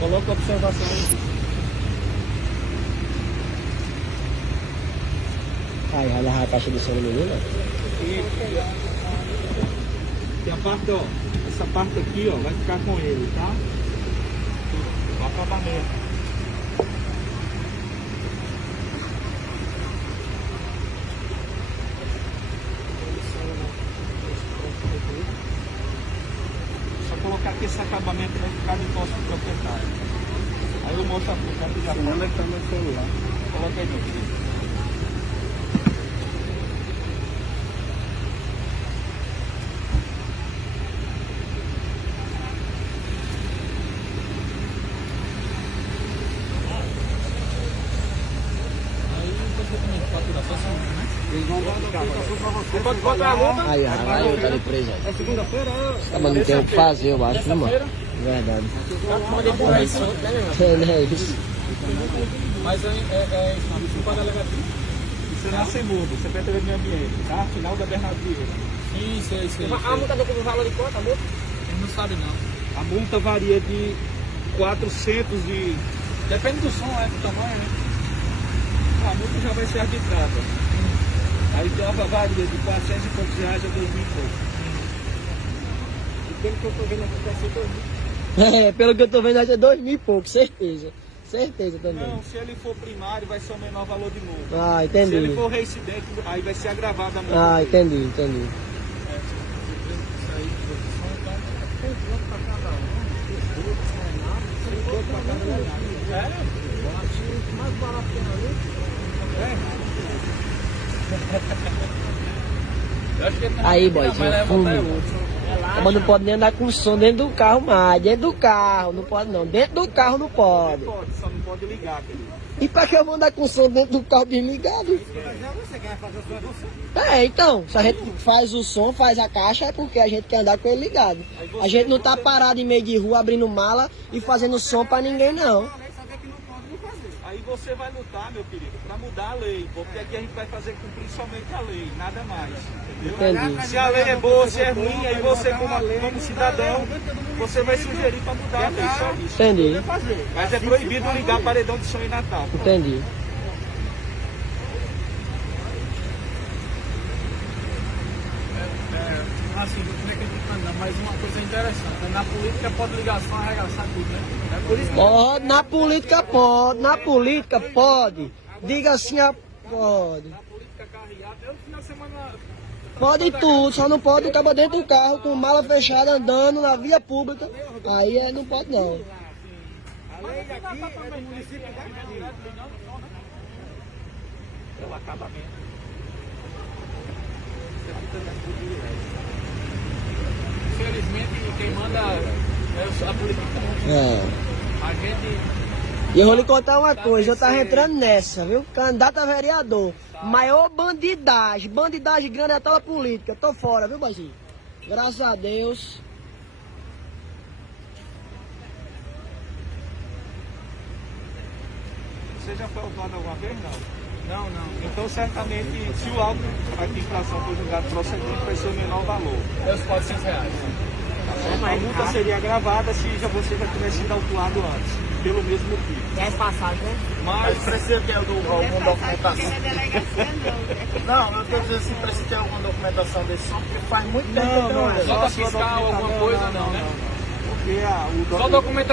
Coloca a observação aí. Aí, vai levar a caixa de som do menino. E a parte, ó, essa parte aqui, ó, vai ficar com ele, tá? O acabamento. Só colocar aqui esse acabamento vai ficar de posse do proprietário. Aí eu mostro a foto já. Não vai estar no celular. Coloca aí no vídeo. Eles vão dar a aplicação pra você. Pode botar a multa. Aí, vai, tá ali preso. É segunda-feira, Tá, mas não tem o que fazer, eu acho, viu, mano? Verdade. É isso. Mas isso para delegacia. Isso não é sem mundo, Secretaria do Meio Ambiente, tá? Final da Bernardinha. Sim, sei. A multa do valor de quanto, a multa? Ele não sabe não. A multa varia de 400 de... Depende do som, do tamanho, né? A multa já vai ser arbitrada. Aí tem uma varia de 400 e poucos reais a 2.000 e poucos. E pelo que eu tô vendo aqui, vai ser 2.000. É, pelo que eu tô vendo, vai ser 2.000 e pouco, certeza. Certeza também. Não, se ele for primário, vai ser o menor valor de multa. Ah, entendi. Se ele for reincidente, aí vai ser agravada a multa. Ah, entendi. Aí, boy, fumo. Mas não pode nem andar com som dentro do carro mais. Dentro do carro, não pode não. Dentro do carro não pode. Pode, só não pode ligar, querido. E pra que eu vou andar com som dentro do carro desligado? É, então, se a gente faz o som, faz a caixa, é porque a gente quer andar com ele ligado. A gente não tá parado em meio de rua, abrindo mala e fazendo som pra ninguém, não. Aí você vai lutar, meu querido, para mudar a lei, porque aqui a gente vai fazer cumprir somente a lei, nada mais. Entendeu? Entendi. Se a lei é boa, se é ruim, aí você, como cidadão, você vai sugerir para mudar a lei, só isso. Entendi. Mas é proibido ligar paredão de som em Natal. Entendi. Assim, como é que a gente anda? Mas uma coisa interessante, na política pode ligar som, arregaçar tudo, né? É por isso que... Pode, na política pode. Diga assim, pode. Na política carreata, eu no final de semana... Pode tudo, só não pode ficar dentro do carro com mala fechada andando na via pública. Aí não pode não. A lei aqui é do município daqui. É o acabamento. Infelizmente, quem manda é a política. É. A gente... E eu vou lhe contar uma coisa, eu tava entrando nessa, viu? Candidato a vereador. Maior bandidagem grande é a tal política. Tô fora, viu, Bazinho? Graças a Deus. Você já foi autuado alguma vez, não? Não. Então, certamente, se o auto de infração for julgado procedente, vai ser o menor valor. É os 400 reais. A multa seria agravada se você já tivesse sido autuado antes, pelo mesmo motivo. 10 passagens, né? Mas precisa ter alguma documentação. Não, eu estou dizendo assim, precisa ter alguma documentação desse som, porque faz muito tempo que eu tenho. Nota fiscal, alguma coisa, não, né? Porque Só documentação.